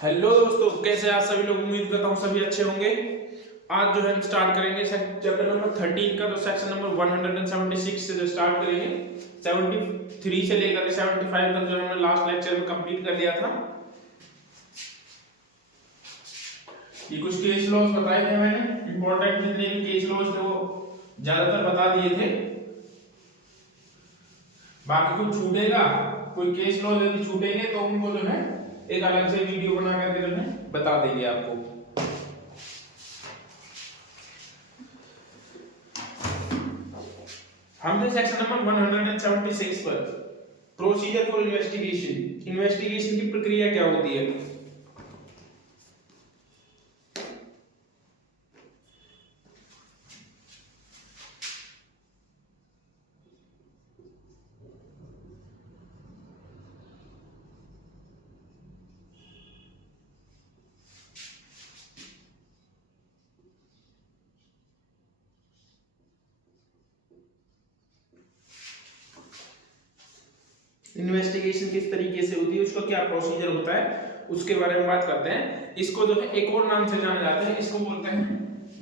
Hello दोस्तों, कैसे आप सभी लोग। उम्मीद करता हूँ सभी अच्छे होंगे। आज जो है हम स्टार्ट करेंगे चैप्टर नंबर 13 का। तो सेक्शन नंबर 176 से जो स्टार्ट करेंगे 73 से लेकर 75 तक जो हमने लास्ट लेक्चर में कंप्लीट कर लिया था। ये कुछ केस लॉज बताए थे मैंने, इंपॉर्टेंट जितने भी केस लॉज थे वो ज्यादातर बता दिए थे। बाकी कुछ छूटेगा, कोई केस लॉज यदि छूटेंगे तो उनको जो है एक अलग से वीडियो बना करके जो है बता देंगे आपको। हम थे सेक्शन नंबर 176 पर, प्रोसीजर फॉर इन्वेस्टिगेशन। इन्वेस्टिगेशन की प्रक्रिया क्या होती है। इन्वेस्टिगेशन किस तरीके से होती है, उसका क्या प्रोसीजर होता है, उसके बारे में बात करते हैं। इसको जो है एक और नाम से जाना जाता है, इसको बोलते हैं,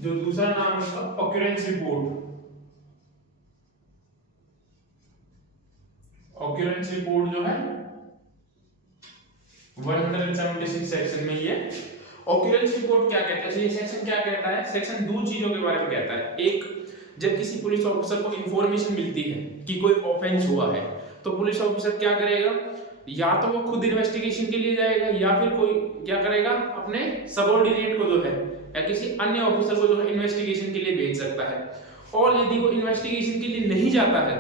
जो दूसरा नाम है उसका ऑक्यूरेंस रिपोर्ट। ऑक्यूरेंस रिपोर्ट जो है 176 सेक्शन में ये ऑक्यूरेंस रिपोर्ट क्या कहता है। ये सेक्शन क्या कहता है, सेक्शन दो चीजों के बारे में कहता है। एक, जब किसी पुलिस ऑफिसर को इंफॉर्मेशन मिलती है कि कोई ऑफेंस हुआ है, तो पुलिस ऑफिसर क्या करेगा, या तो वो खुद इन्वेस्टिगेशन के लिए जाएगा या फिर कोई क्या करेगा, अपने सबऑर्डिनेट को जो है या किसी अन्य ऑफिसर को जो है इन्वेस्टिगेशन के लिए भेज सकता है। और यदि वो इन्वेस्टिगेशन के लिए नहीं जाता है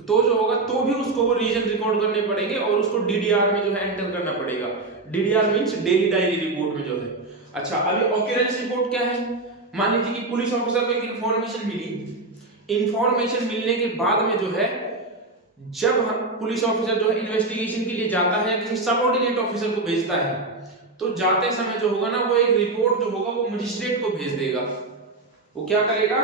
तो जो होगा तो भी उसको वो रीजन रिकॉर्ड करने पड़ेंगे और उसको डीडीआर में जो है एंटर करना पड़ेगा। DDR means daily diary report में जो है। अच्छा, अभी ऑक्यूरेंस रिपोर्ट क्या है। मान लीजिए कि पुलिस ऑफिसर को एक इंफॉर्मेशन मिली। इंफॉर्मेशन मिलने के बाद में जो है, जब पुलिस ऑफिसर जो है इन्वेस्टिगेशन के लिए जाता है या किसी सबऑर्डिनेट ऑफिसर को भेजता है, तो जाते समय जो होगा ना, वो एक रिपोर्ट जो होगा वो मजिस्ट्रेट को भेज देगा। वो क्या करेगा,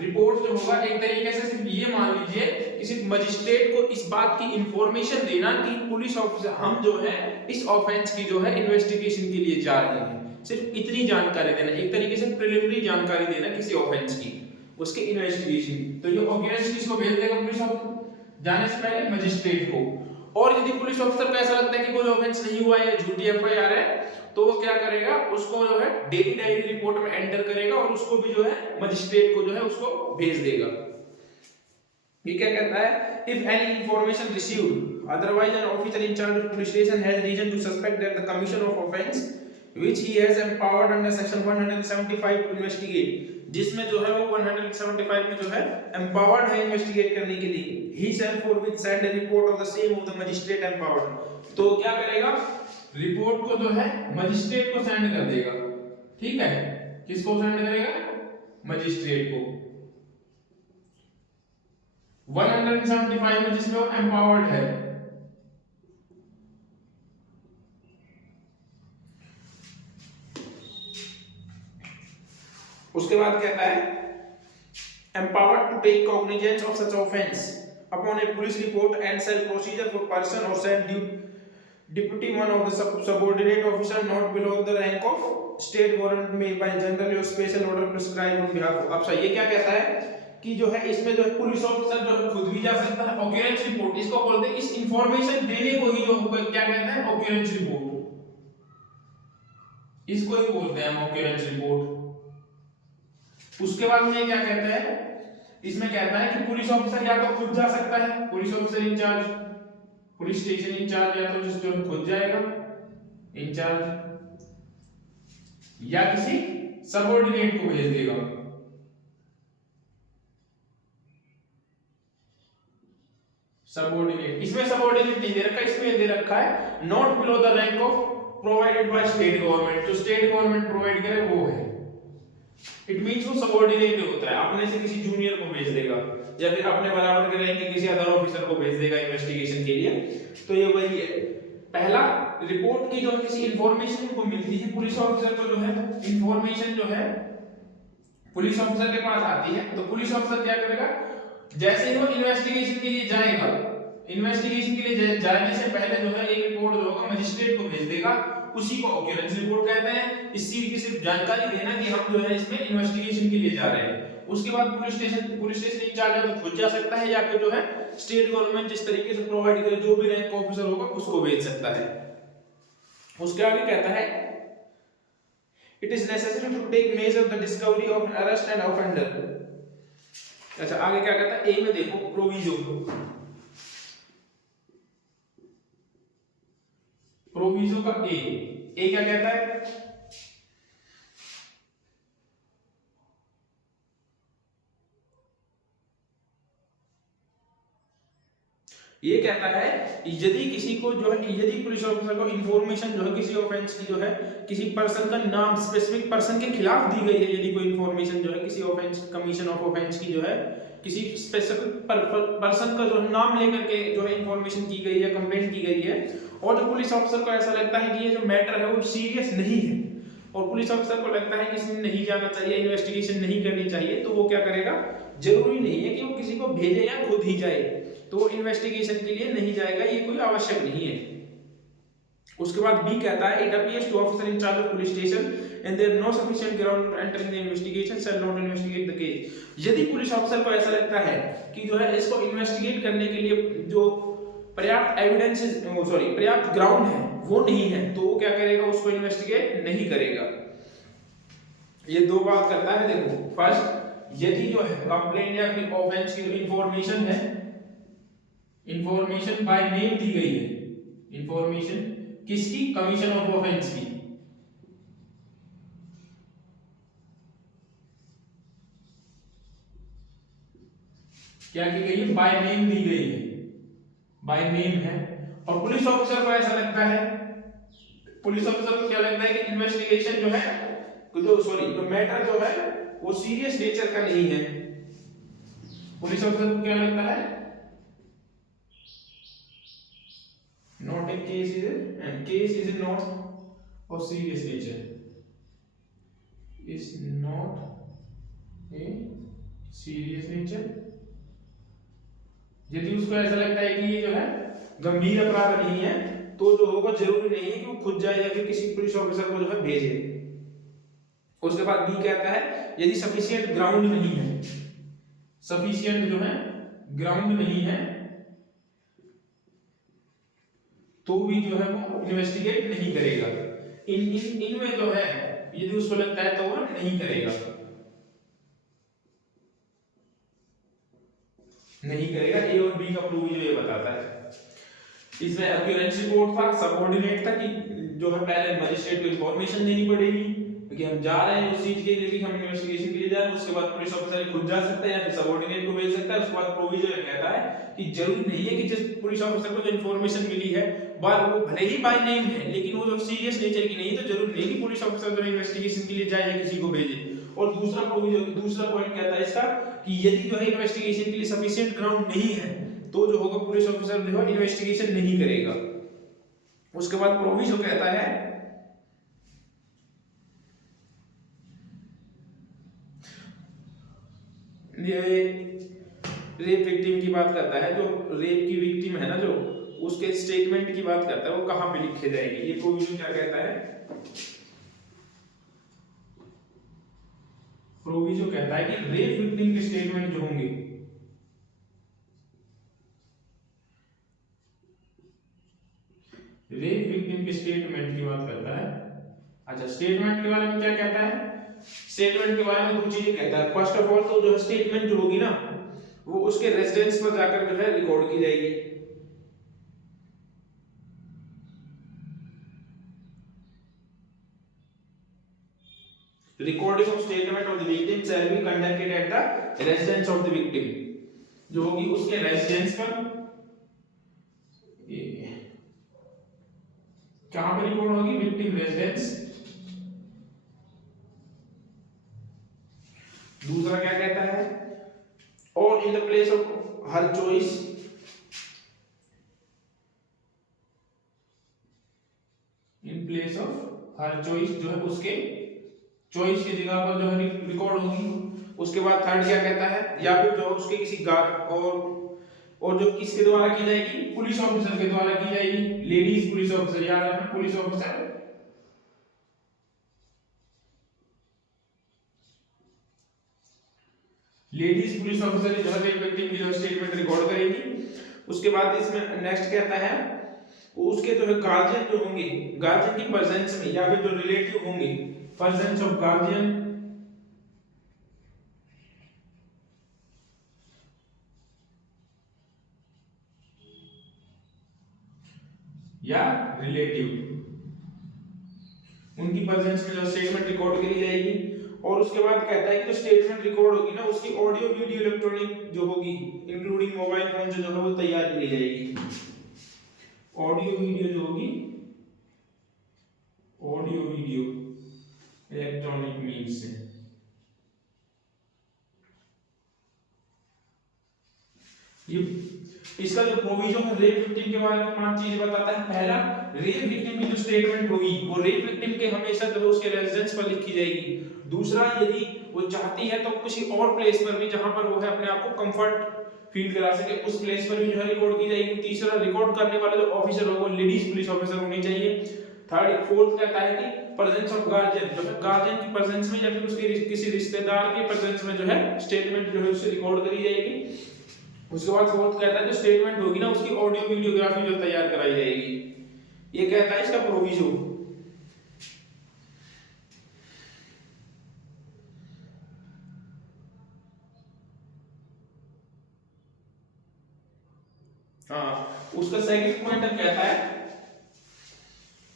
रिपोर्ट जो होगा एक तरीके से सिर्फ ये मान लीजिए कि सिर्फ मजिस्ट्रेट को इस बात की इंफॉर्मेशन देना कि पुलिस ऑफिसर हम जो है इस ऑफेंस की जो है इन्वेस्टिगेशन के लिए जा रहे हैं, सिर्फ इतनी जानकारी देना, एक तरीके से प्रिलिमिनरी जानकारी देना किसी ऑफेंस की, उसके इन्वेस्टिगेशन। तो ये ऑक्यूरेंस किसको भेज देगा, पुलिस ऑफिसर जाने से पहले मजिस्ट्रेट को। और यदि पुलिस ऑफिसर को ऐसा लगता है कि कोई ऑफेंस नहीं हुआ है, झूठी एफआईआर है, तो वो क्या करेगा, उसको जो है डेली डायरी रिपोर्ट में एंटर करेगा और उसको भी जो है मजिस्ट्रेट को जो है उसको भेज देगा। ये क्या कहता है, if any information received otherwise an officer in charge of police station has reason to suspect that the commission of offence which he has empowered under section 175 to investigate, जिसमें जो है वो 175 में जो है एम्पावर्ड है इन्वेस्टिगेट करने के लिए, he shall forthwith send a report of the same of the magistrate empowered. तो क्या करेगा, रिपोर्ट को जो है मजिस्ट्रेट को सेंड कर देगा। ठीक है, किसको सेंड करेगा, मजिस्ट्रेट को। 175 में जिसमें वो एम्पावर्ड है। उसके बाद कहता है, empowered to take cognizance of such offence upon a police report and shall procedure for person or send deputy one of the subordinate officer not below the rank of state government may by general or special order prescribe on behalf of। अच्छा, ये क्या कहता है कि जो है इसमें जो है पुलिस ऑफिसर जो है खुद भी जा सकता है। ऑक्यूरेंस रिपोर्ट इसको बोलते हैं, इस इंफॉर्मेशन देने को ही जो क्या कहते हैं, ऑक्यूरेंस रिपोर्ट, इसको ही बोलते हैं हम ऑक्यूरेंस रिपोर्ट। उसके बाद में क्या कहता है, इसमें कहता है कि पुलिस ऑफिसर या तो खुद जा सकता है, police officer in charge, police station in charge या तो जो खुद जाएगा इंचार्ज, या किसी सबऑर्डिनेट को भेज देगा। सबऑर्डिनेट, इसमें सबऑर्डिनेट नहीं दे रखा, इसमें दे रखा है not below the rank of provided by state government, जो स्टेट गवर्नमेंट प्रोवाइड करे वो है। इट मींस वो सबऑर्डिनेट होता है, अपने से किसी जूनियर को भेज देगा या फिर अपने बराबर के रैंक के किसी अदर ऑफिसर को भेज देगा इन्वेस्टिगेशन के लिए। तो ये वही है। पहला, रिपोर्ट की जो किसी इंफॉर्मेशन को मिलती है, पुलिस ऑफिसर को जो है इंफॉर्मेशन जो है पुलिस ऑफिसर के पास आती है, तो पुलिस ऑफिसर क्या करेगा, जैसे ही वो इन्वेस्टिगेशन के लिए जाएगा, इन्वेस्टिगेशन के लिए जाने से पहले जो है एक रिपोर्ट जो होगा मजिस्ट्रेट को भेज देगा। उसी को ऑक्यूरेंस रिपोर्ट कहते हैं। इस चीज की सिर्फ जानकारी देना कि हम जो है इसमें इन्वेस्टिगेशन के लिए जा रहे हैं। उसके बाद पुलिस स्टेशन इंचार्ज है तो खुद जा सकता है, या फिर जो है स्टेट गवर्नमेंट जिस तरीके से प्रोवाइड करे जो भी रैंक ऑफिसर होगा उसको भेज सकता है। उसके आगे कहता है it is necessary to take major the discovery of arrest and offender. अच्छा आगे क्या कहता है, ए में देखो प्रोविजो, प्रोविजो का ए क्या कहता है, ये कहता है यदि किसी को जो है, यदि पुलिस ऑफिसर को इंफॉर्मेशन जो है किसी ऑफेंस की जो है किसी पर्सन का नाम स्पेसिफिक पर्सन के खिलाफ दी गई है, यदि कोई इंफॉर्मेशन जो है किसी ऑफेंस कमीशन ऑफ ऑफेंस की जो है किसी स्पेसिफिक पर्सन का जो नाम लेकर के जो है इंफॉर्मेशन की गई है, कंप्लेंट की गई है, और जो पुलिस ऑफिसर को ऐसा लगता है कि ये जो मैटर है वो सीरियस नहीं है और पुलिस ऑफिसर को लगता है कि इसमें नहीं जाना चाहिए, इन्वेस्टिगेशन नहीं करनी चाहिए, तो वो क्या करेगा, जरूरी नहीं है कि वो किसी को भेजे या खुद ही जाए, तो इन्वेस्टिगेशन के लिए नहीं जाएगा, ये कोई आवश्यक नहीं है। उसके बाद बी कहता है it appears to officer in charge of police station and there no sufficient ground for entering the investigation shall not investigate the case. यदि पुलिस ऑफिसर को ऐसा लगता है कि जो है इसको इन्वेस्टिगेट करने के लिए जो पर्याप्त एविडेंस पर्याप्त ग्राउंड है वो नहीं है, तो वो क्या करेगा, उसको इन्वेस्टिगेट नहीं करेगा। ये दो बात करता है, देखो फर्स्ट यदि जो है कंप्लेंट या फिर ऑफेंस की इंफॉर्मेशन है, इंफॉर्मेशन बाय नेम दी गई है, इंफॉर्मेशन किसकी, कमीशन ऑफ ऑफेंस की, क्या की गई है, बाय नेम दी गई है, बाय नेम है, और पुलिस ऑफिसर को ऐसा लगता है, पुलिस ऑफिसर को क्या लगता है कि इन्वेस्टिगेशन जो है जो मैटर जो है वो सीरियस नेचर का नहीं है, पुलिस ऑफिसर को क्या लगता है, not a case is and case is not of serious nature, is not a serious nature। यदि उसको ऐसा लगता है कि ये जो है गंभीर अपराध नहीं है, तो जो होगा जरूरी नहीं है कि वो खुद जाए या फिर किसी पुलिस ऑफिसर को जो है भेजे। उसके बाद बी कहता है यदि सफिशिएंट ग्राउंड नहीं है, सफिशिएंट जो है ग्राउंड नहीं है, तो भी जो है वो इन्वेस्टिगेट नहीं करेगा। इनमें जो है यदि उसको लगता है तो वो नहीं करेगा, नहीं करेगा। ए और बी का प्रूव ये बताता है। इसमें अक्यूरेंस रिपोर्ट था, सबऑर्डिनेट था कि जो है पहले मजिस्ट्रेट को इंफॉर्मेशन देनी पड़ेगी कि हम जा रहे हैं उस चीज के लिए, कि हम इन्वेस्टिगेशन के लिए जा रहे हैं, उसके बाद पुलिस ऑफिसर खुद जा सकता है या फिर सबऑर्डिनेट को भेज सकता है। उसके बाद प्रोविजन कहता है कि जरूरी नहीं है कि जिस पुलिस ऑफिसर को जो इंफॉर्मेशन मिली है बार वो भले ही बाय नेम है लेकिन वो जो सीरियस नेचर की नहीं है, तो जरूरी नहीं कि पुलिस ऑफिसर जो इन्वेस्टिगेशन के लिए जाए या किसी को भेजे। और दूसरा प्रोविजन, दूसरा पॉइंट कहता है इसका कि यदि जो है इन्वेस्टिगेशन के लिए सफिशिएंट ग्राउंड नहीं है, तो जो होगा पुलिस ऑफिसर जो है इन्वेस्टिगेशन नहीं करेगा। उसके बाद प्रोविजन कहता है ये रेप विक्टिम की बात करता है, जो रेप की विक्टिम है ना, जो उसके स्टेटमेंट की बात करता है वो कहां पे लिखे जाएगी। ये प्रोविजन क्या कहता है, प्रोविजन कहता है कि रेप विक्टिम के स्टेटमेंट जो होंगे, रेप विक्टिम के स्टेटमेंट की बात करता है। अच्छा स्टेटमेंट के बारे में क्या कहता है, स्टेटमेंट के बारे में दो चीजें कहता है। फर्स्ट ऑफ ऑल तो जो स्टेटमेंट जो होगी ना वो उसके रेजिडेंस पर जाकर जो है रिकॉर्ड की जाएगी। Recording of statement of the victim shall be conducted at the residence of the victim, जो होगी उसके रेजिडेंस पर, कहां पर रिकॉर्ड होगी, विक्टिम रेजिडेंस। दूसरा क्या कहता है, और in the place of her choice, in place of her choice जो है उसके चॉइस की जगह पर जो है रिकॉर्ड होगी। उसके बाद थर्ड क्या कहता है, या फिर जो उसके किसी गार्ड और जो किसके द्वारा की जाएगी, पुलिस ऑफिसर के द्वारा की जाएगी, लेडीज पुलिस ऑफिसर, याद रखना police officer ladies police officer जो है रेप विक्टिम की जो स्टेटमेंट रिकॉर्ड करेगी। उसके बाद इसमें नेक्स्ट कहता है उसके जो है गार्जियन जो होंगे, गार्जियन की प्रेजेंस में या फिर जो रिलेटिव होंगे, प्रेजेंस ऑफ गार्जियन या रिलेटिव, उनकी प्रेजेंस में जो स्टेटमेंट रिकॉर्ड करी जाएगी। और उसके बाद कहता है कि जो स्टेटमेंट रिकॉर्ड होगी ना उसकी ऑडियो वीडियो इलेक्ट्रॉनिक जो होगी इंक्लूडिंग मोबाइल फोन से जो है वो तैयार करी जाएगी। ऑडियो वीडियो जो होगी, ऑडियो वीडियो इलेक्ट्रॉनिक मीन्स से। ये इसका जो प्रोविजन है रेप विक्टिम के बारे में 5 चीजें बताता है। पहला, रेप विक्टिम की जो स्टेटमेंट होगी वो रेप विक्टिम के हमेशा जो है उसके रेजिडेंस पर लिखी जाएगी। दूसरा, यदि वो चाहती है तो किसी और प्लेस पर भी जहां पर वो है अपने आप को कंफर्ट फील करा सके उस प्लेस पर भी जो है रिकॉर्ड की जाएगी। तीसरा, रिकॉर्ड करने वाला जो ऑफिसर होगा वो लेडीज पुलिस ऑफिसर होनी चाहिए। थर्ड, फोर्थ कहता है कि प्रेजेंस ऑफ गार्जियन, जो है गार्जियन की प्रेजेंस में या फिर उसके किसी रिश्तेदार के प्रेजेंस में जो है स्टेटमेंट जो है उससे रिकॉर्ड करी जाएगी। उसके बाद फोर्थ कहता है जो स्टेटमेंट होगी ना उसकी ऑडियो वीडियोग्राफी जो तैयार कराई जाएगी। ये कहता है इसका प्रोविजन। उसका सेकंड पॉइंट अब कहता है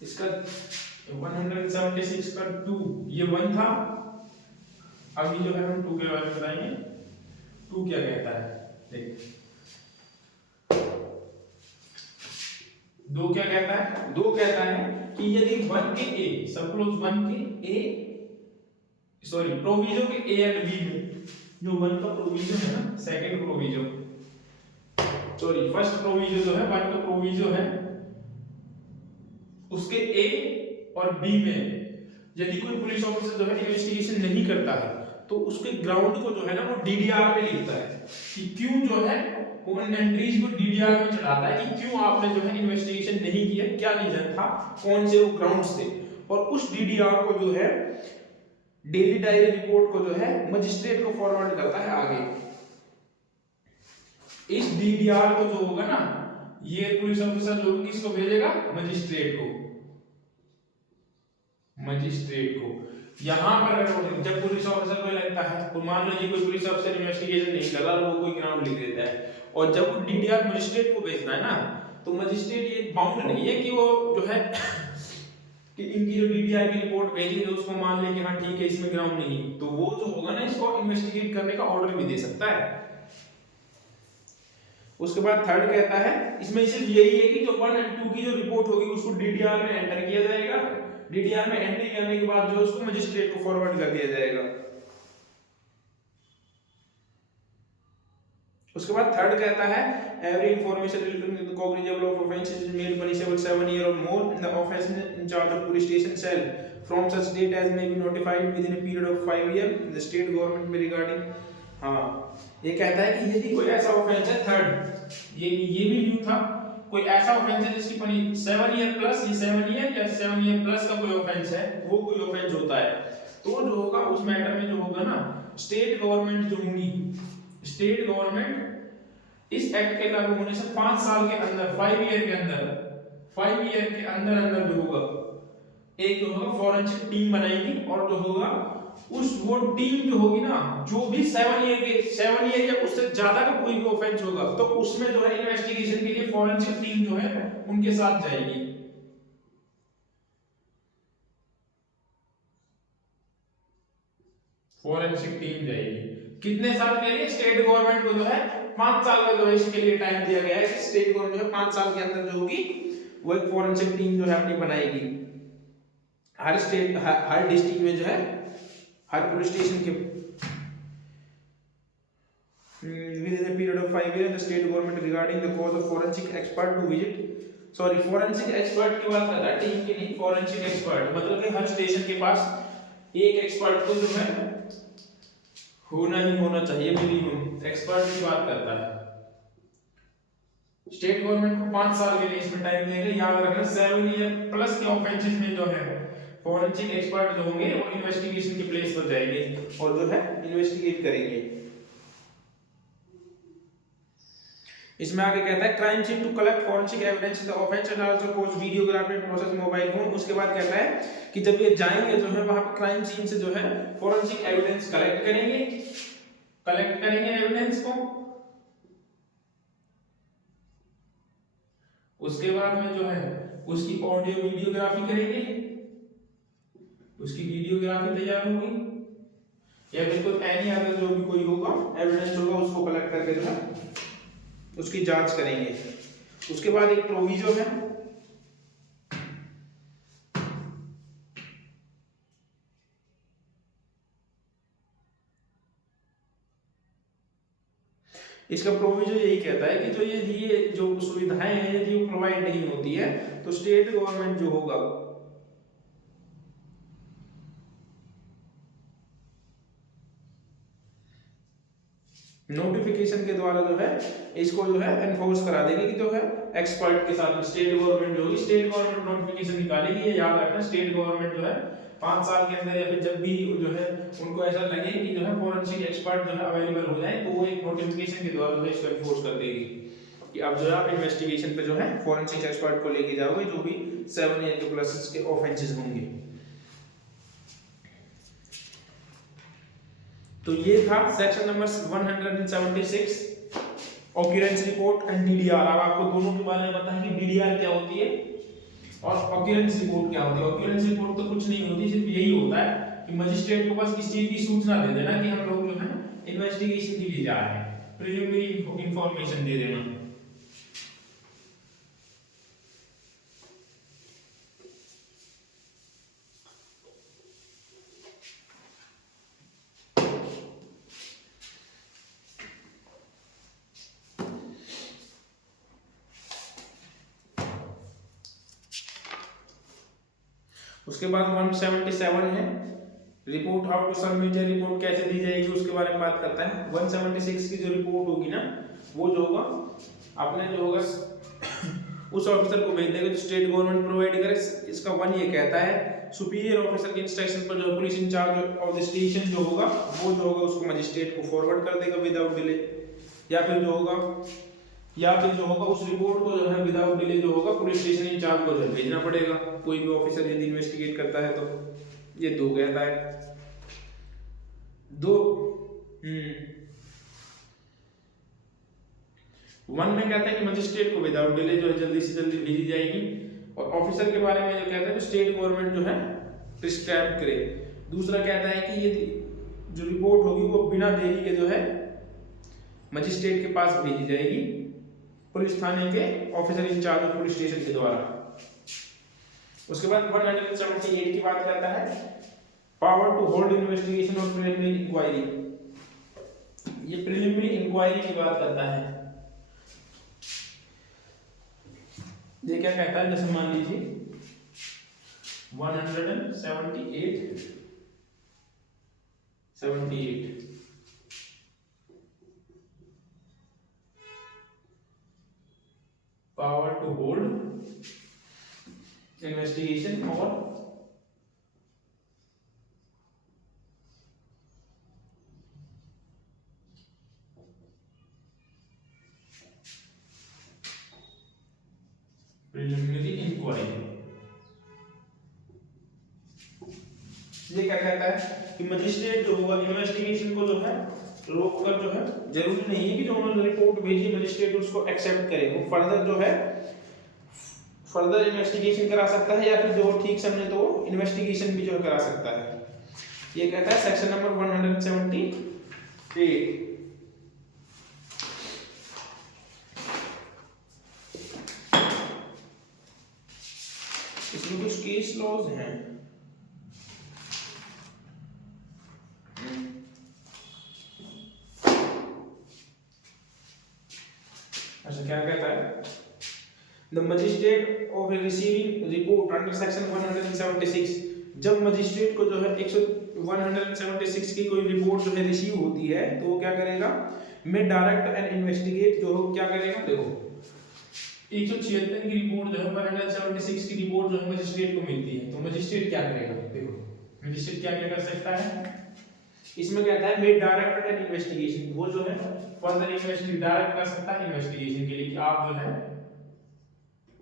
इसका 176 का 2, ये 1 था, अभी जो है हम 2 के बारे में बताएंगे। 2 क्या कहता है, देख 2 क्या कहता है। 2 कहता है कि यदि 1 के ए, सपोज 1 के ए, सॉरी प्रोविजन के ए एंड बी में जो 1 का प्रोविजन है ना, second provision, sorry first provision जो है 1 का प्रोविजन है, उसके ए और बी में यदि कोई पुलिस ऑफिसर जो है इन्वेस्टिगेशन नहीं करता है तो उसके ग्राउंड को जो है ना वो डीडीआर में लिखता है कि क्यों जो है वो उन एंट्रीज को डीडीआर में चढ़ाता है कि क्यों आपने जो है इन्वेस्टिगेशन नहीं किया, क्या रीजन था, कौन से वो ग्राउंड्स थे। और उस डीडीआर को जो है डेली डायरी रिपोर्ट को जो है मजिस्ट्रेट को फॉरवर्ड करता है आगे। इस डीडीआर को जो होगा ना ये पुलिस ऑफिसर जो किसको भेजेगा, मजिस्ट्रेट को, मजिस्ट्रेट को। यहां पर जब पुलिस ऑफिसर को लगता है तो मान लो जी कोई पुलिस ऑफिसर इन्वेस्टिगेशन नहीं कर रहा, वो कोई ग्राउंड लिख देता है और जब वो डीडीआर मजिस्ट्रेट को भेजना है ना तो मजिस्ट्रेट ये बाउंड नहीं है कि वो जो है कि इनकी जो डीडीआर की रिपोर्ट भेजी है उसको मान ले कि हाँ ठीक है इसमें ग्राउंड नहीं, तो वो जो होगा ना इसको इन्वेस्टिगेट करने का ऑर्डर भी दे सकता है। उसके बाद थर्ड कहता है इसमें सिर्फ यही है कि जो 1 और 2 की जो रिपोर्ट होगी उसको डीडीआर में एंटर किया जाएगा, डीडीआर में एंट्री करने के बाद जो उसको मजिस्ट्रेट को फॉरवर्ड कर दिया जाएगा। उसके बाद थर्ड कहता है every information relating to cognizable of offence is made punishable 7 year और more in the offence in charge of police station cell from such date as may be notified within a period of 5 year the state government में regarding. हां, ये कहता है कि यदि कोई ऐसा ऑफेंस है, थर्ड ये भी न्यू था, कोई ऐसा ऑफेंस है जिसकी पनिशमेंट 7 ईयर प्लस, ये 7 ईयर या 7 ईयर प्लस का कोई ऑफेंस है, वो कोई ऑफेंस होता है तो जो होगा उस मैटर में जो होगा ना स्टेट गवर्नमेंट जो होगी, स्टेट गवर्नमेंट इस एक्ट के लागू होने से 5 साल के अंदर, 5 ईयर के अंदर, 5 ईयर के अंदर अंदर जो होगा एक जो होगा फॉरेंसिक टीम बनाएगी और जो होगा उस वो टीम जो होगी ना जो भी 7 ईयर या उससे ज्यादा का कोई भी ऑफेंस होगा तो उसमें जो है इन्वेस्टिगेशन के लिए फॉरेंसिक टीम जो है उनके साथ जाएगी। फॉरेंसिक टीम जाएगी कितने साल के लिए, स्टेट गवर्नमेंट को जो है 5 साल का जो है इसके लिए टाइम दिया गया है कि स्टेट गवर्नमेंट जो है 5 साल के अंदर जो होगी वो एक फॉरेंसिक टीम जो है अपनी बनाएगी। हर स्टेट हर डिस्ट्रिक्ट में जो है हर पुलिस स्टेशन के within a period of 5 years the state government regarding the cause of forensic expert to visit, sorry forensic expert की बात कर रहा है टीम की नहीं, forensic expert मतलब कि हर स्टेशन के पास एक एक्सपर्ट को जो है होना ही होना चाहिए, मिनिमम एक्सपर्ट की बात करता है। स्टेट गवर्नमेंट को 5 साल के लिए इसमें टाइम देंगे, याद रखना 7 ईयर प्लस के ऑफेंसेस में जो है फॉरेंसिक एक्सपर्ट जो होंगे वो इन्वेस्टिगेशन की प्लेस पर जाएंगे और जो है इन्वेस्टिगेट करेंगे। इसमें आगे कहता है crime scene to collect forensic evidence the offence and also post videography process mobile phone. उसके बाद कहता है कि जब ये जाएंगे जो है वहां पे क्राइम सीन से जो है फॉरेंसिक एविडेंस कलेक्ट करेंगे एविडेंस को। उसके बाद में जो है उसकी ऑडियो वीडियोग्राफी करेंगे, उसकी वीडियोग्राफी तैयार होगी, या बिल्कुल एनी अदर जो भी कोई होगा एविडेंस होगा उसको कलेक्ट करके जो है उसकी जांच करेंगे। उसके बाद एक प्रोविजो है, इसका प्रोविजन यही कहता है कि जो ये जो सुविधाएं हैं यदि वो प्रोवाइड नहीं होती है तो स्टेट गवर्नमेंट जो होगा नोटिफिकेशन के द्वारा जो है इसको जो है एनफोर्स करा देगी कि जो है एक्सपर्ट के साथ में स्टेट गवर्नमेंट जो होगी, स्टेट गवर्नमेंट नोटिफिकेशन निकालेगी। ये याद रखना, स्टेट गवर्नमेंट जो है 5 साल के अंदर या फिर जब भी जो है उनको ऐसा लगे कि जो है फॉरेंसिक एक्सपर्ट जो है अवेलेबल हो जाए तो वो एक नोटिफिकेशन के द्वारा जो है इसको एनफोर्स कर देगी कि अब जो है आप इन्वेस्टिगेशन पे जो है फॉरेंसिक एक्सपर्ट को लेके जाओगे जो भी 7 ईयर के प्लस के ऑफेंसेस होंगे। तो ये था section number 176 occurrence report and DDR. अब आपको दोनों के बारे में पता है कि डीडीआर क्या होती है और ऑक्यूरेंस रिपोर्ट क्या होती है। ऑक्यूरेंस रिपोर्ट तो कुछ नहीं होती, सिर्फ यही होता है कि मजिस्ट्रेट को बस इस चीज की सूचना दे देना कि हम लोग जो है इन्वेस्टिगेशन के लिए जा रहे हैं, प्रिलिमिनरी इंफॉर्मेशन दे देना। उसके बाद 177 है report how to submit a report, कैसे दी जाएगी उसके बारे में बात करता है। 176 की जो रिपोर्ट होगी ना वो जो होगा आपने जो होगा उस ऑफिसर को भेज देगा जो स्टेट गवर्नमेंट प्रोवाइड करे। इसका 1 ये कहता है सुपीरियर ऑफिसर के इंस्ट्रक्शन पर जो police in charge of the station जो होगा वो जो होगा उसको मजिस्ट्रेट को फॉरवर्ड कर देगा विदाउट डिले, या फिर जो होगा उस रिपोर्ट को जो है विदाउट डिले जो होगा पुलिस स्टेशन इंचार्ज को जो भेजना पड़ेगा। कोई भी ऑफिसर यदि इन्वेस्टिगेट करता है तो ये 2 कहता है 2 1 में कहता है कि मजिस्ट्रेट को विदाउट डिले जो है जल्दी से जल्दी भेजी जाएगी, और ऑफिसर के बारे में जो कहता है कि स्टेट गवर्नमेंट जो है प्रिस्क्राइब करे। दूसरा कहता है कि ये जो रिपोर्ट होगी वो बिना देरी के जो है मजिस्ट्रेट के पास भेजी जाएगी पुलिस थाने के officer in charge of police station के द्वारा। उसके बाद 178 की बात करता है पावर टू होल्ड इन्वेस्टिगेशन और प्रिलिमिनरी इंक्वायरी। ये प्रिलिमिनरी इंक्वायरी की बात करता है। ये क्या कहता है, जैसे मान लीजिए 178 पावर टू होल्ड इन्वेस्टिगेशन और प्रिलिमिनरी इंक्वायरी। ये क्या कहता है कि मजिस्ट्रेट जो होगा इन्वेस्टिगेशन को जो है रोक कर जो है, जरूरी नहीं है कि जो उन्होंने रिपोर्ट भेजी मजिस्ट्रेट उसको एक्सेप्ट करे, वो फर्दर जो है फर्दर इन्वेस्टिगेशन करा सकता है, या फिर जो ठीक समझे तो वो इन्वेस्टिगेशन भी जो करा सकता है। ये कहता है सेक्शन नंबर 178। इसमें कुछ केस लॉज हैं। अच्छा क्या कहता है, the magistrate of receiving report under section 176, जब मजिस्ट्रेट को जो है 176 की कोई रिपोर्ट जो है रिसीव होती है तो वो क्या करेगा, में डायरेक्ट एंड इन्वेस्टिगेट जो हो क्या करेगा। देखो 176 की रिपोर्ट जो है 176 की रिपोर्ट जो है मजिस्ट्रेट को मिलती है तो मजिस्ट्रेट क्या करेगा। देखो मजिस्ट्रेट क्या क्या कर सकता है, इसमें कहता है मे डायरेक्ट एन इन्वेस्टिगेशन, वो जो है फर्दर इन्वेस्टिगेशन डायरेक्ट कर सकता है इन्वेस्टिगेशन के लिए कि आप जो है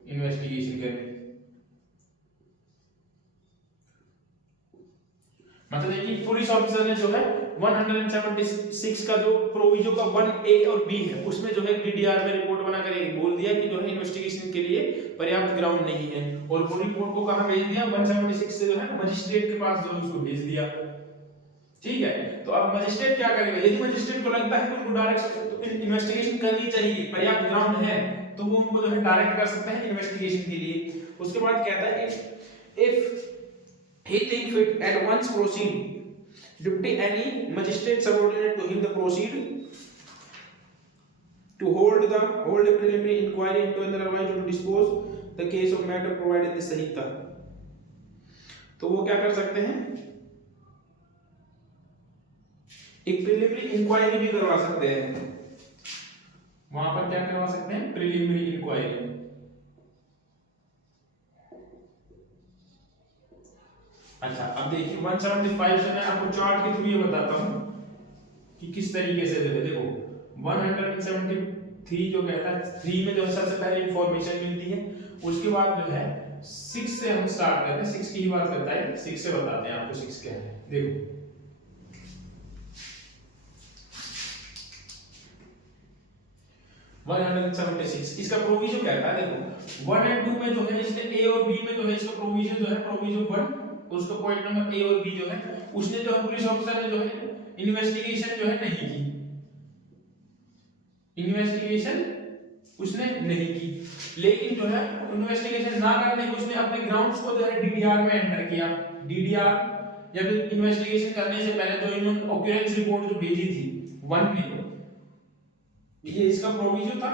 इन्वेस्टिगेशन करें। मतलब देखिए पुलिस ऑफिसर ने जो है 176 का जो प्रोविजन का 1A और B है उसमें जो है डीडीआर में रिपोर्ट बनाकर बोल दिया कि जो है इन्वेस्टिगेशन के लिए पर्याप्त ग्राउंड नहीं है, और वो रिपोर्ट को कहां भेज दिया 176 से जो है मजिस्ट्रेट के पास जो उसको भेज दिया। ठीक है, तो अब मजिस्ट्रेट क्या करेगा, यदि मजिस्ट्रेट को लगता है कि उनको डायरेक्ट इन्वेस्टिगेशन करनी चाहिए, पर्याप्त ग्राउंड है, तो वो उनको जो है डायरेक्ट कर सकता है इन्वेस्टिगेशन के लिए। उसके बाद कहता है if he think fit at once proceed deputy any magistrate subordinate to him the proceed to hold a preliminary inquiry into and otherwise to dispose the case of matter provided the संहिता। तो वो क्या कर सकते हैं, एक preliminary inquiry भी करवा सकते हैं। वहां पर क्या करवा सकते हैं, प्रिलिमिनरी इंक्वायरी। अच्छा अब देखिए 175 से मैं आपको चार्ट के थ्रू ये बताता हूं कि किस तरीके से देखो 173 जो कहता है 3 में जो है सबसे पहले इंफॉर्मेशन मिलती है, उसके बाद जो है 6 से हम स्टार्ट करते हैं, 6 की ही बात करता है, 6 से बताते हैं आपको 6 क्या है। देखो 176 इसका प्रोविजन कहता है, देखो 1 और 2 में जो है इसने ए और बी में जो है इसका प्रोविजन जो है प्रोविजन 1 उसका पॉइंट नंबर ए और बी जो है उसने जो है पुलिस ऑफिसर ने जो है इन्वेस्टिगेशन जो है नहीं की, इन्वेस्टिगेशन उसने नहीं की, लेकिन जो है इन्वेस्टिगेशन ना करने के उसने अपने ग्राउंड्स को जो है डीडीआर में एंटर किया। डीडीआर जब इन्वेस्टिगेशन करने से पहले जो इन्होंने ऑक्यूरेंस रिपोर्ट जो भेजी थी 1 में, ये इसका प्रोविजन था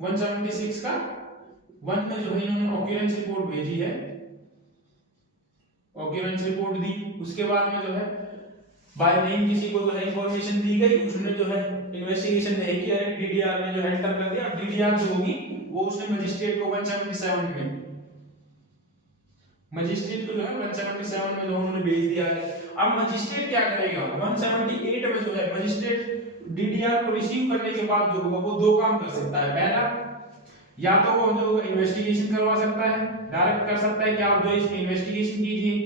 176 का, 1 में जो है इन्होंने ऑक्यूरेंस रिपोर्ट भेजी है, ऑक्यूरेंस रिपोर्ट दी, उसके बाद में जो है बाय नेम किसी को जो है इंफॉर्मेशन दी गई, उसने जो है इन्वेस्टिगेशन नहीं किया, डीडीआर में जो है एंटर कर दिया। डीडीआर जो होगी वो उसने मजिस्ट्रेट को 177 में, मजिस्ट्रेट को जो है 177 में जो उन्होंने भेज दिया है। अब मजिस्ट्रेट क्या करेगा, 178 में जो है मजिस्ट्रेट डीडीआर को रिसीव करने के बाद जो होगा वो दो काम कर सकता है, पहला या तो वो जो इन्वेस्टिगेशन करवा सकता है, डायरेक्ट कर सकता है कि आप जो इसमें इन्वेस्टिगेशन कीजिए,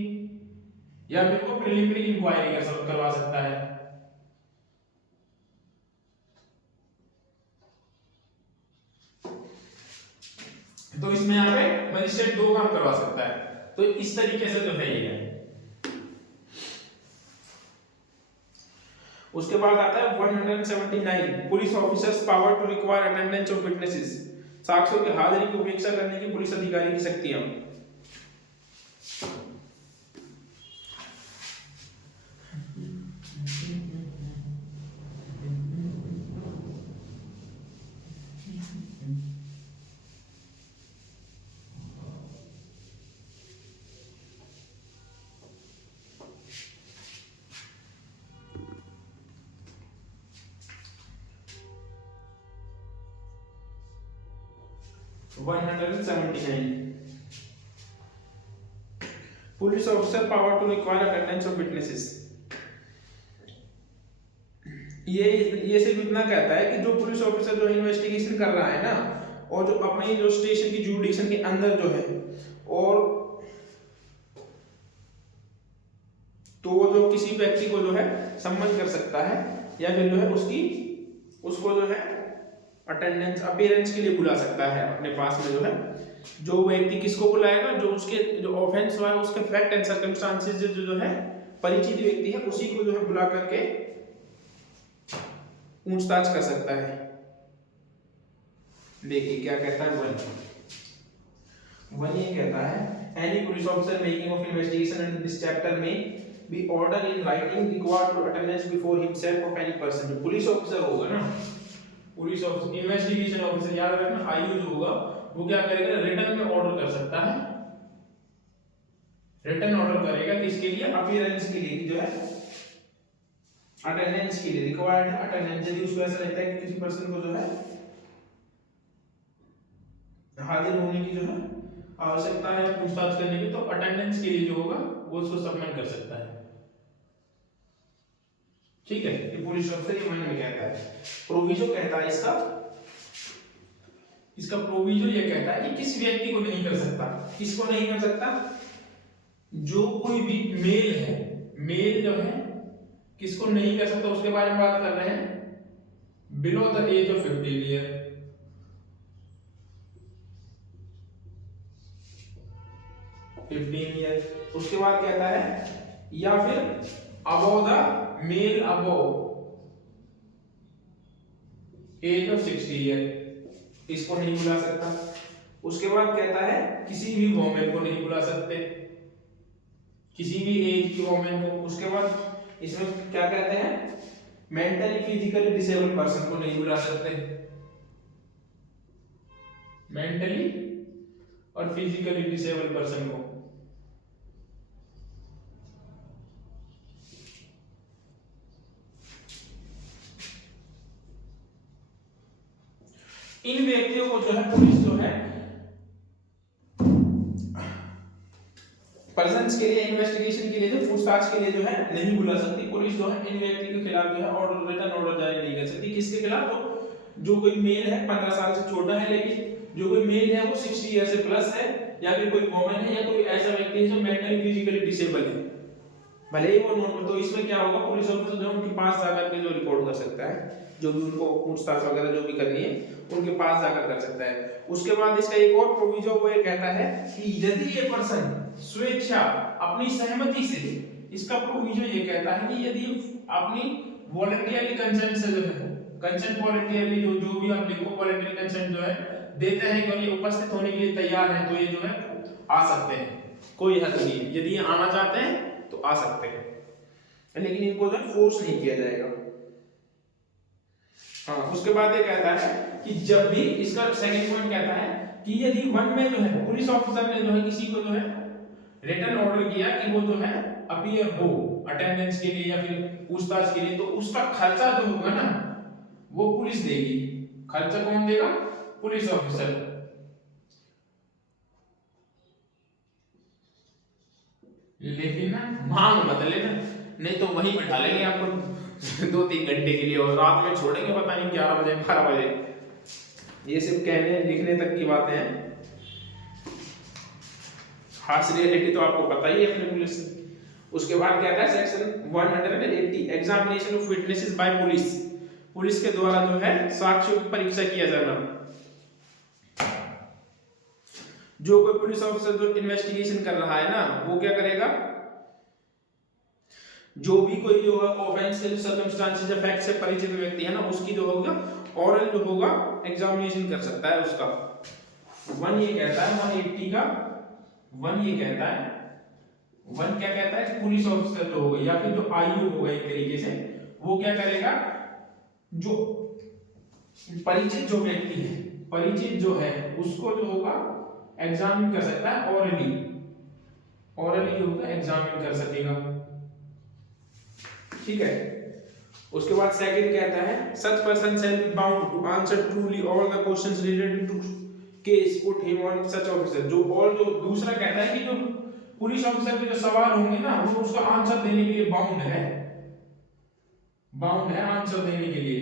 या फिर वो प्रिलिमिनरी इंक्वायरी करवा सकता है। तो इसमें यहाँ पे मजिस्ट्रेट दो काम करवा सकता है, तो इस तरीके से जो है ये है। उसके बाद आता है 179 police officers power to require attendance of witnesses, साक्ष्यों की हाजिरी की उपेक्षा करने की पुलिस अधिकारी की शक्तियां। Police officer power to require attendance of witnesses, ये सिर्फ इतना कहता है कि जो पुलिस ऑफिसर जो इन्वेस्टिगेशन कर रहा है ना, और जो अपनी जो स्टेशन की जुरिडिक्शन के अंदर जो है, और तो वो जो किसी व्यक्ति को जो है सम्मन कर सकता है, या फिर जो है उसको जो है अटेंडेंस अपीयरेंस के लिए बुला सकता है अपने पास में। जो है जो व्यक्ति किसको बुलाएगा, जो उसके जो ऑफेंस हुआ है उसके फैक्ट एंड सर्कमस्टांसेस जो है परिचित व्यक्ति है उसी को जो है बुला करके पूछताछ कर सकता है। देखिए क्या कहता है वन ये कहता है any police officer making of investigation in this chapter may by order in writing required to attendance before himself of any person. जो पुलिस ऑफिसर होगा ना, पुलिस ऑफिसर इन्वेस्टिगेशन ऑफिसर, याद रखना आईओ जो होगा वो क्या करेगा, रिटन में ऑर्डर कर सकता है, रिटन ऑर्डर करेगा किसके लिए, अपीयरेंस के लिए, जो है अटेंडेंस के लिए रिक्वायर्ड अटेंडेंस। यदि उसको ऐसा लगता है कि किसी पर्सन को जो है हाजिर होने की जो है आवश्यकता है पूछताछ करने की, तो अटेंडेंस के लिए जो होगा वो उसको सबमिट कर सकता है। ठीक है, ये पुलिस ऑफिसर ये वन में कहता है। प्रोविजो कहता है इसका प्रोविजो ये कहता है कि किस व्यक्ति को नहीं कर सकता, किसको नहीं कर सकता, जो कोई भी मेल है, मेल जो है किसको नहीं कर सकता उसके बारे में बात कर रहे हैं, below the age of 15 year, उसके बाद कहता है या फिर above the male above age of 60 year, इसको नहीं बुला सकता। उसके बाद कहता है किसी भी वोमेन को नहीं बुला सकते, किसी भी एज की वोमेन को। उसके बाद इसमें क्या कहते हैं, मेंटली फिजिकली डिसेबल पर्सन को नहीं बुला सकते, मेंटली और फिजिकली डिसेबल पर्सन को। इन व्यक्तियों को जो है पुलिस जो है पर्सन्स के लिए, इन्वेस्टिगेशन के लिए, जो पूछताछ के लिए जो है नहीं बुला सकती। पुलिस जो है इन व्यक्ति के खिलाफ जो है ऑर्डर, रिटर्न ऑर्डर जारी नहीं कर सकती। किसके खिलाफ? जो कोई मेल है 15 साल से छोटा है, लेकिन जो कोई मेल है वो 60 ईयर से प्लस है, या फिर कोई वुमन है, या कोई ऐसा व्यक्ति है जो मेंटली फिजिकली डिसेबल है, भले ही वो नॉर्मल। तो इसमें क्या होगा, पुलिस ऑफिसर जो उनके पास जाकर के जो रिपोर्ट कर सकता है, जो भी उनको पूछताछ वगैरह जो भी करनी है उनके पास जाकर कर सकता है। उसके बाद इसका एक और प्रोविजो वो ये कहता है कि यदि ये पर्सन स्वेच्छा अपनी सहमति से, इसका प्रोविजो ये कहता है कि यदि अपनी वॉलंटियरली कंसेंट से जो है, कंसेंट वॉलंटियरली जो भी आप लिखो, वॉलंटियरली कंसेंट जो है देते हैं कि ये उपस्थित होने के लिए तैयार हैं, तो ये जो है आ सकते हैं, कोई हद नहीं है। यदि ये आना चाहते हैं तो आ सकते हैं, लेकिन इनको जो फोर्स नहीं किया जाएगा। हाँ, उसके बाद ये कहता है कि जब भी, इसका सेकंड पॉइंट कहता है कि यदि वन में जो है पुलिस ऑफिसर ने जो है किसी को जो है रिटर्न ऑर्डर किया कि वो जो है अपीयर हो अटेंडेंस के लिए या फिर पूछताछ के लिए, तो उसका खर्चा जो होगा ना वो पुलिस देगी। खर्चा कौन देगा? Police officer. लेकिन ना मांग मत लेना, नहीं तो वहीं बैठा लेंगे आपको 2-3 घंटे के लिए, और रात में छोड़ेंगे पता नहीं 11 बजे 12 बजे। ये सिर्फ कहने लिखने तक की बातें हैं, खास रियलिटी तो आपको पता ही है अपने पुलिस से। उसके बाद कहता है section 180 examination of witnesses by police, police के द्वारा जो है साक्ष्यों की परीक्षा किया जाना। जो कोई पुलिस ऑफिसर जो इन्वेस्टिगेशन कर रहा है ना, वो क्या करेगा, जो भी कोई जो ऑफेंस के जो सर्कमस्टेंसेस या फैक्ट से परिचित व्यक्ति है ना, उसकी जो होगा ऑरल जो होगा एग्जामिनेशन कर सकता है उसका। 1 ये कहता है 180 का 1 ये कहता है, 1 क्या कहता है, पुलिस ऑफिसर जो होगा या फिर जो आईओ होगा एक तरीके से, वो क्या करेगा, जो परिचित जो व्यक्ति है, परिचित जो है उसको जो होगा एग्जामिन कर सकता है, ऑरली जो होगा एग्जामिन कर सकेगा। ठीक है। उसके बाद सेकंड कहता है such person shall be bound to answer truly all the questions related to case put him on such officer. जो दूसरा कहता है कि जो पुलिस ऑफिसर के जो सवाल होंगे ना, वो उसका आंसर देने के लिए बाउंड है आंसर देने के लिए।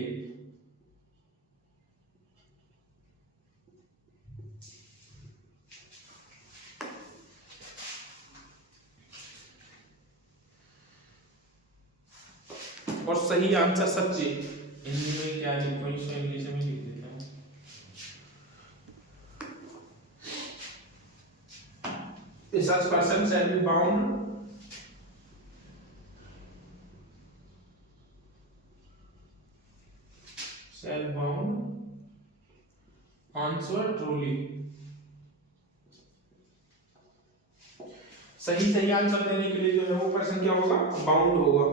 और सही आंसर सच्चे, हिंदी में क्या लिखो, इंग्लिश में लिख देता हूं। such person shall be bound answer truly। सही आंसर देने के लिए जो है वो पर्सन क्या होगा, बाउंड होगा।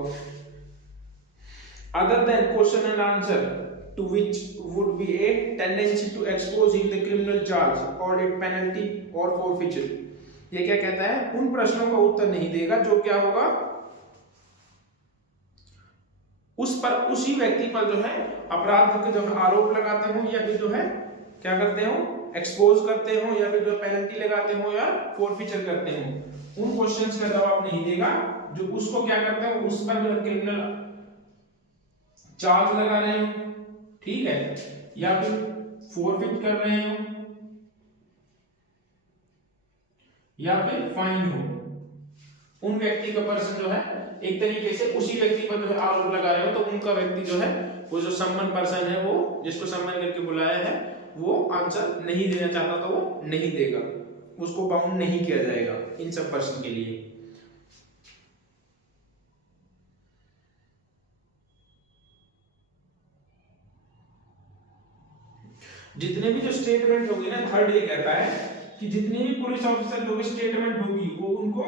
Other than question and answer to which would be a tendency to expose him the criminal charge or a penalty or forfeiture। ये क्या कहता है, उन प्रश्नों का उत्तर नहीं देगा जो क्या होगा उस पर, उसी व्यक्ति पर जो है अपराध के जो आरोप लगाते हो या फिर जो है क्या करते हो, एक्सपोज करते हो, या फिर जो पेनल्टी लगाते हो या फोरफीचर करते हो, उन क्वेश्चंस का जवाब नहीं देगा जो उसको क्या करता है, उस पर जो क्रिमिनल चार्ज लगा रहे हो, ठीक है, या फिर फोरफिट कर रहे हो, या फिर फाइन हो, उन व्यक्ति का पर्सन जो है एक तरीके से उसी व्यक्ति पर जो है आरोप लगा रहे हो, तो उनका व्यक्ति जो है वो जो सम्मन पर्सन है, वो जिसको सम्मन करके बुलाया है, वो आंसर नहीं देना चाहता तो वो नहीं देगा, उसको बाउंड नहीं किया जाएगा इन सब पर्सन के लिए। जितने भी जो स्टेटमेंट होगी ना, थर्ड ये कहता है कि जितने भी पुलिस ऑफिसर जो भी स्टेटमेंट होगी वो उनको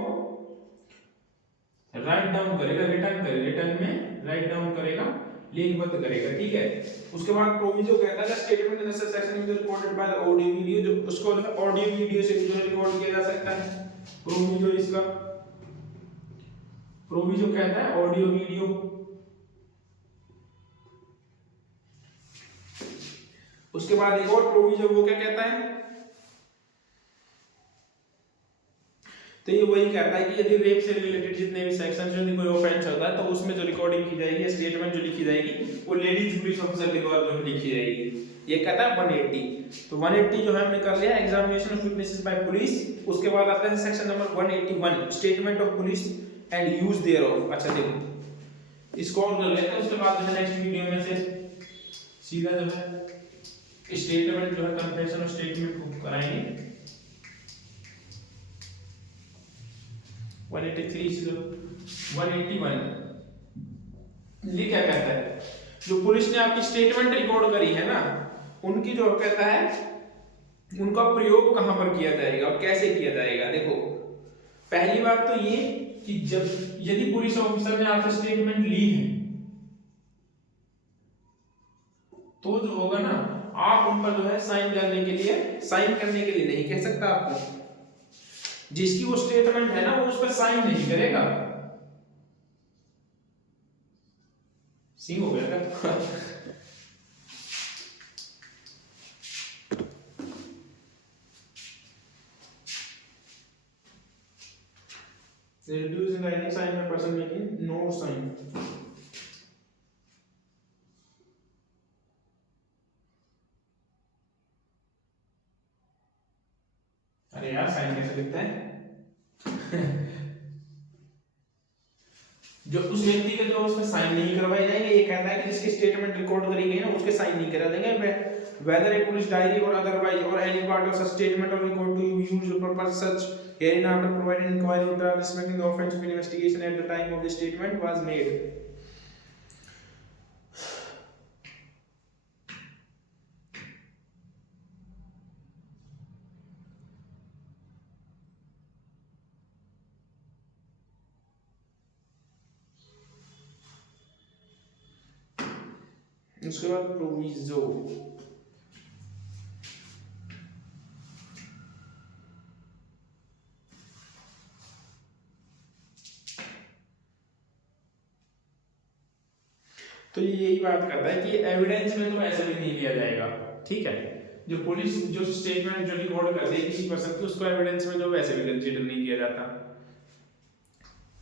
राइट डाउन करेगा, रिटर्न में राइट डाउन करेगा, लिखबद्ध करेगा, ठीक है। उसके बाद प्रोविजो कहता है statement in the section is recorded by the audio video, जो उसको ऑडियो वीडियो से जो रिकॉर्ड किया जा सकता है, प्रोविजो इसका प्रोविजो कहता है ऑडियो वीडियो। उसके बाद एक और प्रोविजो वो क्या कहता है, तो ये वही कहता है कि यदि रेप से रिलेटेड जितने भी सेक्शन यदि कोई ऑफेंस होता है तो उसमें जो रिकॉर्डिंग की जाएगी, स्टेटमेंट जो लिखी जाएगी, वो लेडीज पुलिस ऑफिसर के द्वारा जो लिखी जाएगी। ये कहता है 180। तो 180 जो है हमने कर लिया examination of witnesses by police. उसके बाद आता है section number 181 statement of police and use thereof. अच्छा देखो इसको और कर लेते हैं, उसके बाद जो है नेक्स्ट वीडियो में से सीधा जो है स्टेटमेंट जो है कन्फेशन ऑफ स्टेटमेंट को कराएंगे। 183 से 181 ये क्या कहता है, जो पुलिस ने आपकी स्टेटमेंट रिकॉर्ड करी है ना, उनकी जो कहता है उनका प्रयोग कहां पर किया जाएगा और कैसे किया जाएगा। देखो पहली बात तो ये कि जब यदि पुलिस ऑफिसर ने आपसे स्टेटमेंट ली है तो जो होगा ना, आप उन पर जो है साइन करने के लिए नहीं कह सकता आपको। जिसकी वो स्टेटमेंट है ना वो उस पर साइन नहीं करेगा। सिंह हो गया क्या? reduce in writing sign by person making no sign। अरे यार साइन कैसे लिखता है? जो उस व्यक्ति के जो उसमें साइन नहीं करवाए जाएंगे, ये कहता है कि जिसकी स्टेटमेंट रिकॉर्ड करी गई ना उसके साइन नहीं करा देंगे। whether a police diary or otherwise or any part of such statement or record to use for purpose such herein after providing inquiry or trial respecting the offense of investigation at the time of the statement was made। उसके बाद proviso, तो ये यही बात करता है कि evidence में तो ऐसे भी नहीं लिया जाएगा, ठीक है। जो पुलिस जो स्टेटमेंट जो रिकॉर्ड कर देगी किसी पर्सन की, उसको एविडेंस में जो वैसे भी कंसीडर नहीं किया जाता।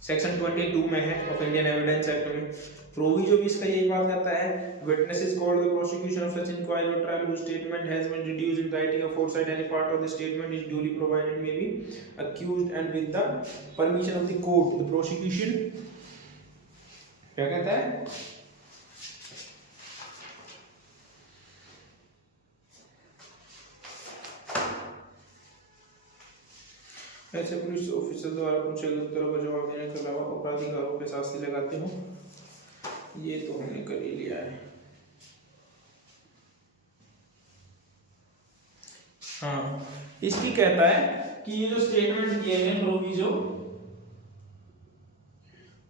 सेक्शन 22 में है ऑफ इंडियन एविडेंस एक्ट में प्रोविजो भी इसका यही बात करता है, witnesses called the prosecution of such inquiry और trial whose statement has been reduced in writing or foresight any part of the statement is duly provided may be accused and with the permission of the court the prosecution क्या कहता है, ऐसे police officer द्वारा पूछे गए उत्तरों का जवाब देने के अलावा अपराधी का आरोप पे शास्ति लगाते हो, ये तो हमने कर ही लिया है। हाँ इसकी कहता है कि ये जो स्टेटमेंट किए हैं प्रोविजो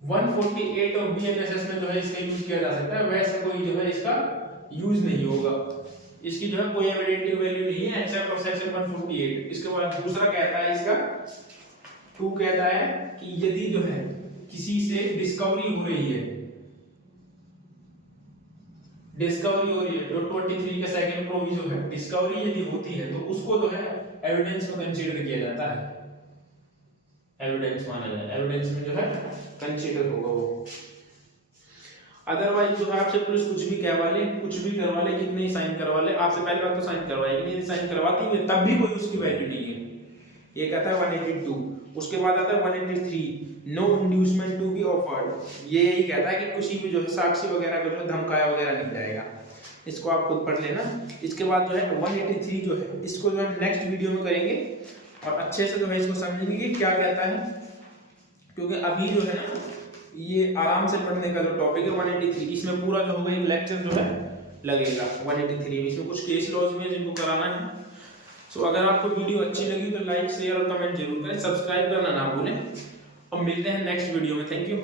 148 और बीएनएसएस में जो है इसका यूज किया जा सकता है, वैसे कोई जो है इसका यूज नहीं होगा, इसकी जो है कोई एविडेंटिव वैल्यू नहीं है एक्सेप्ट ऑफ सेक्शन 148। इसके बाद दूसरा कहता है इसका 2 कहता है कि यदि जो है किसी से डिस्कवरी हो रही है तो 23 का सेकंड प्रोविजो है, डिस्कवरी यदि होती है तो उसको जो है एविडेंस में कंसीडर किया जाता है, एविडेंस माना जाए, एविडेंस में जो है कंसीडर होगा वो। अदरवाइज जो है आपसे पुलिस कुछ भी कहवा ले, कुछ भी करवा ले, कितने ही साइन करवा ले, आपसे पहली बात तो साइन करवाएगी नहीं, साइन करवाती है तब भी कोई उसकी वैल्यू नहीं है। ये कहता है 182। उसके बाद आता है 183, no inducement to be offered. ये यही कहता है कि किसी भी जो है साक्षी वगैरह को जो है धमकाया वगैरह नहीं जाएगा। इसको आप खुद पढ़ लेना। इसके बाद जो है 183 जो है इसको जो है नेक्स्ट वीडियो में करेंगे और अच्छे से जो है इसको समझेंगे कि क्या कहता है, क्योंकि अभी जो है ना ये आराम से पढ़ने का जो टॉपिक है 183, इसमें पूरा जो होगा एक लेक्चर जो है लगेगा 183 में। इसमें कुछ केस लॉज में जिनको कराना है। सो अगर आपको वीडियो अच्छी लगी तो लाइक शेयर और कमेंट जरूर करें, सब्सक्राइब करना ना भूलें और मिलते हैं नेक्स्ट वीडियो में। Thank you.